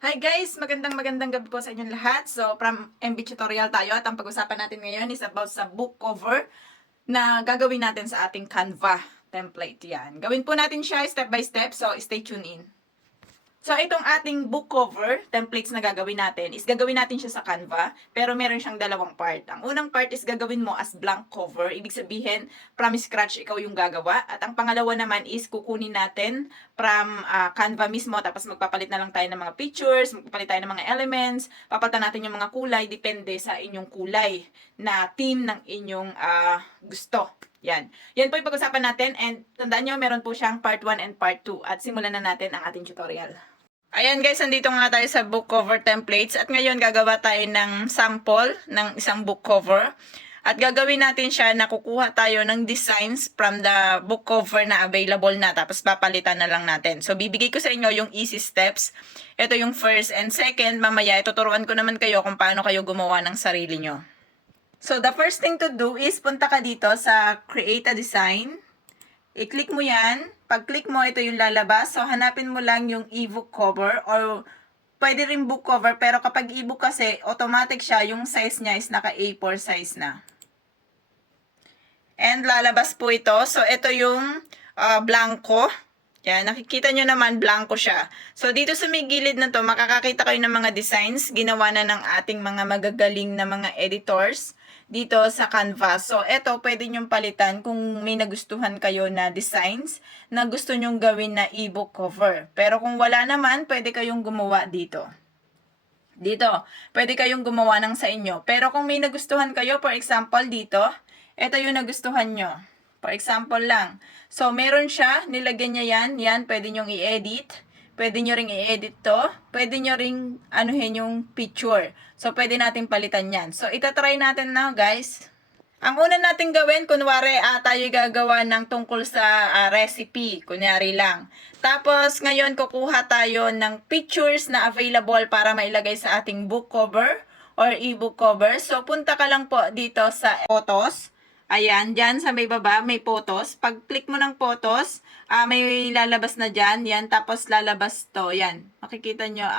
Hi guys! Magandang gabi po sa inyong lahat. So, from MB Tutorial tayo at ang pag-usapan natin ngayon is about sa book cover na gagawin natin sa ating Canva template. Yan. Gawin po natin siya step by step, so stay tuned in. So, itong ating book cover templates na gagawin natin is gagawin natin siya sa Canva, pero meron siyang dalawang part. Ang unang part is gagawin mo as blank cover. Ibig sabihin, from scratch ikaw yung gagawa. At ang pangalawa naman is kukunin natin from Canva mismo, tapos magpapalit na lang tayo ng mga pictures, magpapalit tayo ng mga elements, papalitan natin yung mga kulay, depende sa inyong kulay na theme ng inyong gusto. Yan. Yan po yung pag-usapan natin, and tandaan nyo, meron po siyang part 1 and part 2 at simulan na natin ang ating tutorial. Ayan guys, nandito nga tayo sa book cover templates at ngayon gagawa tayo ng sample ng isang book cover. At gagawin natin siya na kukuha tayo ng designs from the book cover na available na, tapos papalitan na lang natin. So bibigay ko sa inyo yung easy steps. Ito yung first and second, mamaya ituturuan ko naman kayo kung paano kayo gumawa ng sarili nyo. So the first thing to do is punta ka dito sa create a design. I-click mo yan. Pag-click mo, ito yung lalabas. So, hanapin mo lang yung ebook cover or pwede rin book cover. Pero kapag ebook kasi, automatic siya. Yung size niya is naka A4 size na. And lalabas po ito. So, ito yung blanco. Yan, nakikita nyo naman, blanco siya. So, dito sa may gilid na to, makakakita kayo ng mga designs. Ginawa na ng ating mga magagaling na mga editors dito sa Canva. So, eto, pwede nyong palitan kung may nagustuhan kayo na designs na gusto nyong gawin na ebook cover. Pero kung wala naman, pwede kayong gumawa dito. Dito, pwede kayong gumawa ng sa inyo. Pero kung may nagustuhan kayo, for example, dito, eto yung nagustuhan nyo. For example lang. So, meron siya, nilagyan niya yan, pwede nyong i-edit. Pwede nyo ring i-edit to. Pwede nyo ring anuhin yung picture. So, pwede natin palitan yan. So, itatry natin na guys. Ang una natin gawin, kunwari tayo gagawa ng tungkol sa recipe. Kunyari lang. Tapos, ngayon kukuha tayo ng pictures na available para mailagay sa ating book cover or e-book cover. So, punta ka lang po dito sa photos. Ayan, dyan sa may baba, may photos. Pag-click mo ng photos, may lalabas na dyan. Yan, tapos lalabas to. Yan, makikita nyo,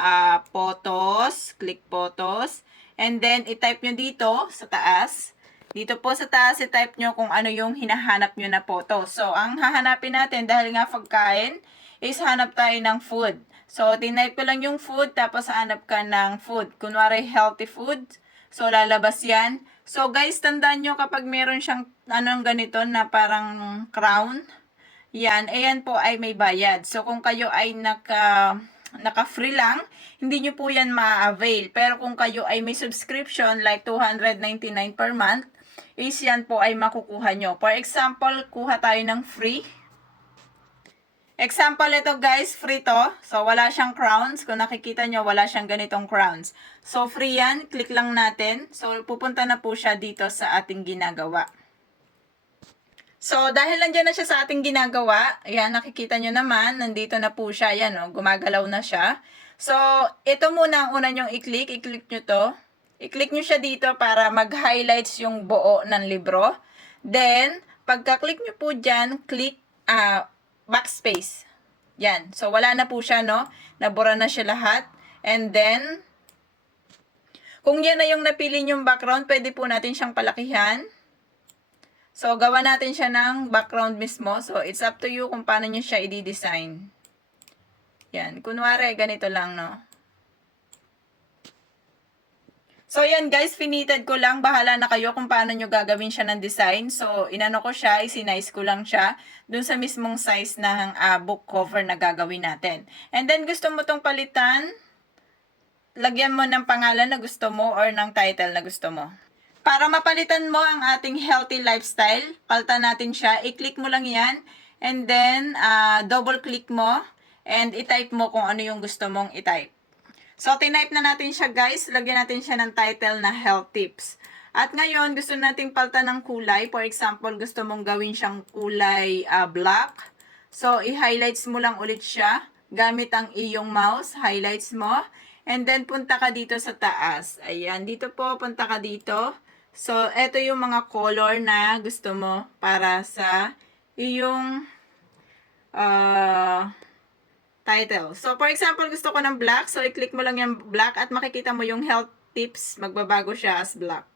photos. Click photos. And then, i-type nyo dito sa taas. Dito po sa taas, i-type nyo kung ano yung hinahanap nyo na photo. So, ang hahanapin natin, dahil nga pagkain, is hanap tayo ng food. So, tinype ko lang yung food, tapos hanap ka ng food. Kunwari, healthy food. So, lalabas yan. So, guys, tandaan nyo kapag meron siyang anong ganito na parang crown, yan, ayan po ay may bayad. So, kung kayo ay naka-free lang, hindi nyo po yan ma-avail. Pero kung kayo ay may subscription, like 299 per month, is yan po ay makukuha nyo. For example, kuha tayo ng free. Example ito guys, free to. So, wala siyang crowns. Kung nakikita nyo, wala siyang ganitong crowns. So, free yan. Click lang natin. So, pupunta na po siya dito sa ating ginagawa. So, dahil nandiyan na siya sa ating ginagawa, ayan, nakikita nyo naman, nandito na po siya. Ayan, oh, gumagalaw na siya. So, ito muna ang una nyong i-click. I-click nyo to. I-click nyo siya dito para mag-highlights yung buo ng libro. Then, pagka-click nyo po dyan, click backspace. Yan. So, wala na po siya, no? Nabura na siya lahat. And then, kung yan na yung napili nyong background, pwede po natin siyang palakihan. So, gawa natin siya ng background mismo. So, it's up to you kung paano nyo siya i-design. Yan. Kunwari, ganito lang, no? So, yan guys, finited ko lang. Bahala na kayo kung paano nyo gagawin siya ng design. So, inano ko siya, isinize ko lang siya dun sa mismong size ng book cover na gagawin natin. And then, gusto mo tong palitan, lagyan mo ng pangalan na gusto mo or ng title na gusto mo. Para mapalitan mo ang ating healthy lifestyle, palitan natin siya. I-click mo lang yan. And then, double-click mo. And i-type mo kung ano yung gusto mong i-type. So, tinype na natin siya guys. Lagyan natin siya ng title na health tips. At ngayon, gusto natin palitan ng kulay. For example, gusto mong gawin siyang kulay black. So, i-highlights mo lang ulit siya. Gamit ang iyong mouse, highlights mo. And then, punta ka dito sa taas. Ayan, dito po, punta ka dito. So, eto yung mga color na gusto mo para sa iyong title. So, for example, gusto ko ng black. So, i-click mo lang yung black at makikita mo yung health tips. Magbabago siya as black.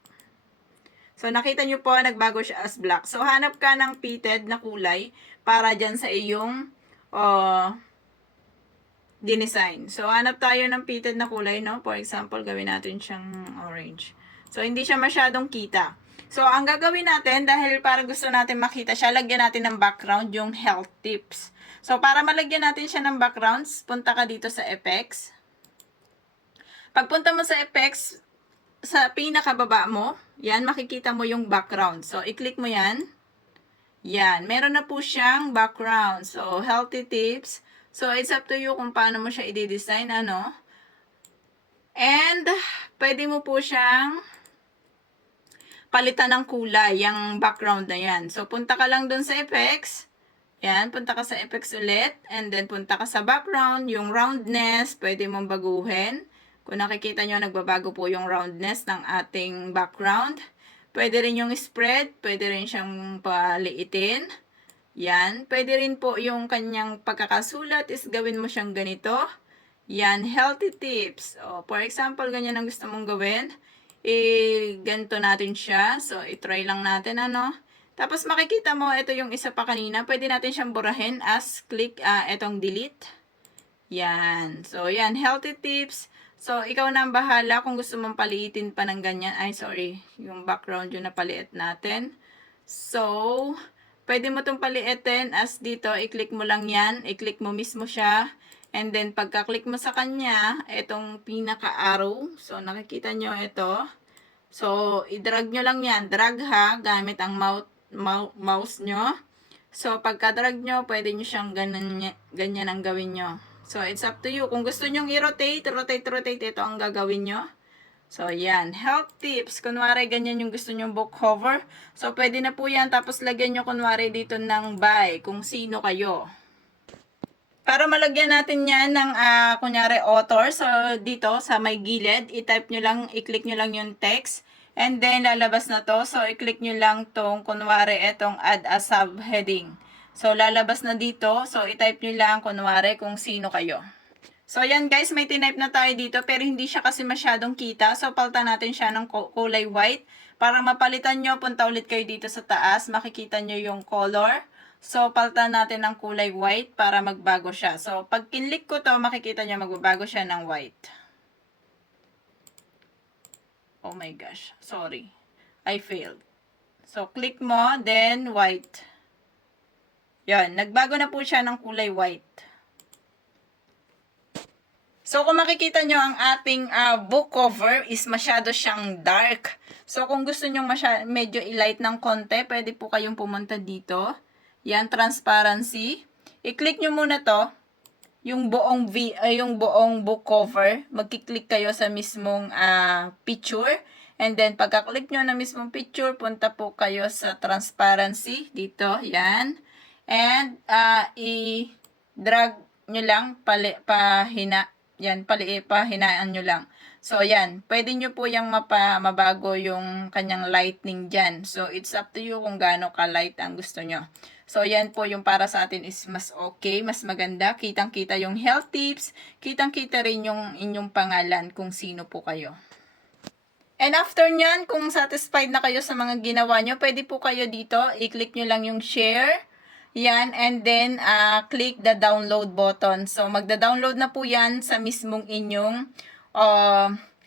So, nakita nyo po, nagbago siya as black. So, hanap ka ng fitted na kulay para dyan sa iyong dinesign. So, hanap tayo ng fitted na kulay, no? For example, gawin natin siyang orange. So, hindi siya masyadong kita. So, ang gagawin natin, dahil para gusto natin makita siya, lagyan natin ng background yung health tips. So, para malagyan natin siya ng backgrounds, punta ka dito sa effects. Pagpunta mo sa effects, sa pinakababa mo, yan, makikita mo yung background. So, i-click mo yan. Yan, meron na po siyang background. So, healthy tips. So, it's up to you kung paano mo siya i-design, ano. And, pwede mo po siyang palitan ng kulay, yung background na yan. So, punta ka lang dun sa effects. Yan, punta ka sa effects ulit. And then, punta ka sa background. Yung roundness, pwede mong baguhin. Kung nakikita nyo, nagbabago po yung roundness ng ating background. Pwede rin yung spread. Pwede rin siyang paliitin. Yan. Pwede rin po yung kanyang pagkakasulat is gawin mo siyang ganito. Yan. Healthy tips. O, for example, ganyan ang gusto mong gawin. Ganito natin siya. So, i-try lang natin, ano. Tapos, makikita mo, ito yung isa pa kanina. Pwede natin siyang burahin as click itong delete. Yan. So, yan. Healthy tips. So, ikaw na ang bahala kung gusto mong paliitin pa ng ganyan. Ay, sorry. Yung background yung napaliit natin. So, pwede mo itong paliitin as dito. I-click mo lang yan. I-click mo mismo siya. And then, pagka-click mo sa kanya, itong pinaka-arrow. So, nakikita nyo ito. So, i-drag nyo lang yan. Drag ha, gamit ang mouse nyo. So, pagka-drag nyo, pwede nyo siyang ganyan ang gawin nyo. So, it's up to you. Kung gusto nyong i-rotate, rotate, ito ang gagawin nyo. So, yan. Health tips. Kunwari, ganyan yung gusto nyong book cover. So, pwede na po yan. Tapos, lagyan nyo kunwari dito ng by, kung sino kayo. Para malagyan natin yan ng, kunyari, author. So, dito, sa may gilid, i-type nyo lang, i-click nyo lang yung text. And then, lalabas na to. So, i-click nyo lang tong, kunwari, itong add a subheading. So, lalabas na dito. So, i-type nyo lang, kunwari, kung sino kayo. So, ayan guys, may tinype na tayo dito, pero hindi siya kasi masyadong kita. So, palitan natin siya ng kulay white. Para mapalitan nyo, punta ulit kayo dito sa taas. Makikita nyo yung color. So, palitan natin ng kulay white para magbago siya. So, pag kinlik ko to, makikita nyo magbabago siya ng white. Oh my gosh, sorry. I failed. So, click mo, then white. Yan, nagbago na po siya ng kulay white. So, kung makikita nyo, ang ating book cover is masyado siyang dark. So, kung gusto nyo medyo i-light ng konti, pwede po kayong pumunta dito. Yan, transparency. I-click nyo muna to, yung buong book cover. Magkiklik kayo sa mismong picture. And then, pagka-click nyo na mismong picture, punta po kayo sa transparency. Dito, yan. And, i-drag nyo lang, pahina. Yan, pahinaan nyo lang. So, yan. Pwede nyo po yung mabago yung kanyang lightning dyan. So, it's up to you kung gaano ka-light ang gusto nyo. So, yan po yung para sa atin is mas okay, mas maganda. Kitang-kita yung health tips. Kitang-kita rin yung inyong pangalan kung sino po kayo. And after nyan, kung satisfied na kayo sa mga ginawa nyo, pwede po kayo dito. I-click nyo lang yung share. Yan, and then click the download button. So, magda-download na po yan sa mismong inyong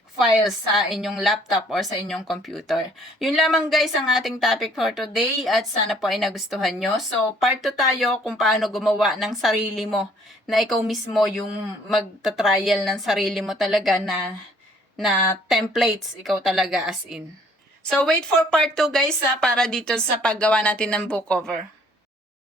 files sa inyong laptop or sa inyong computer. Yun lamang guys ang ating topic for today at sana po ay nagustuhan nyo. So, part 2 tayo kung paano gumawa ng sarili mo na ikaw mismo yung magta-trial ng sarili mo talaga na templates ikaw talaga as in. So, wait for part 2 guys para dito sa paggawa natin ng book cover.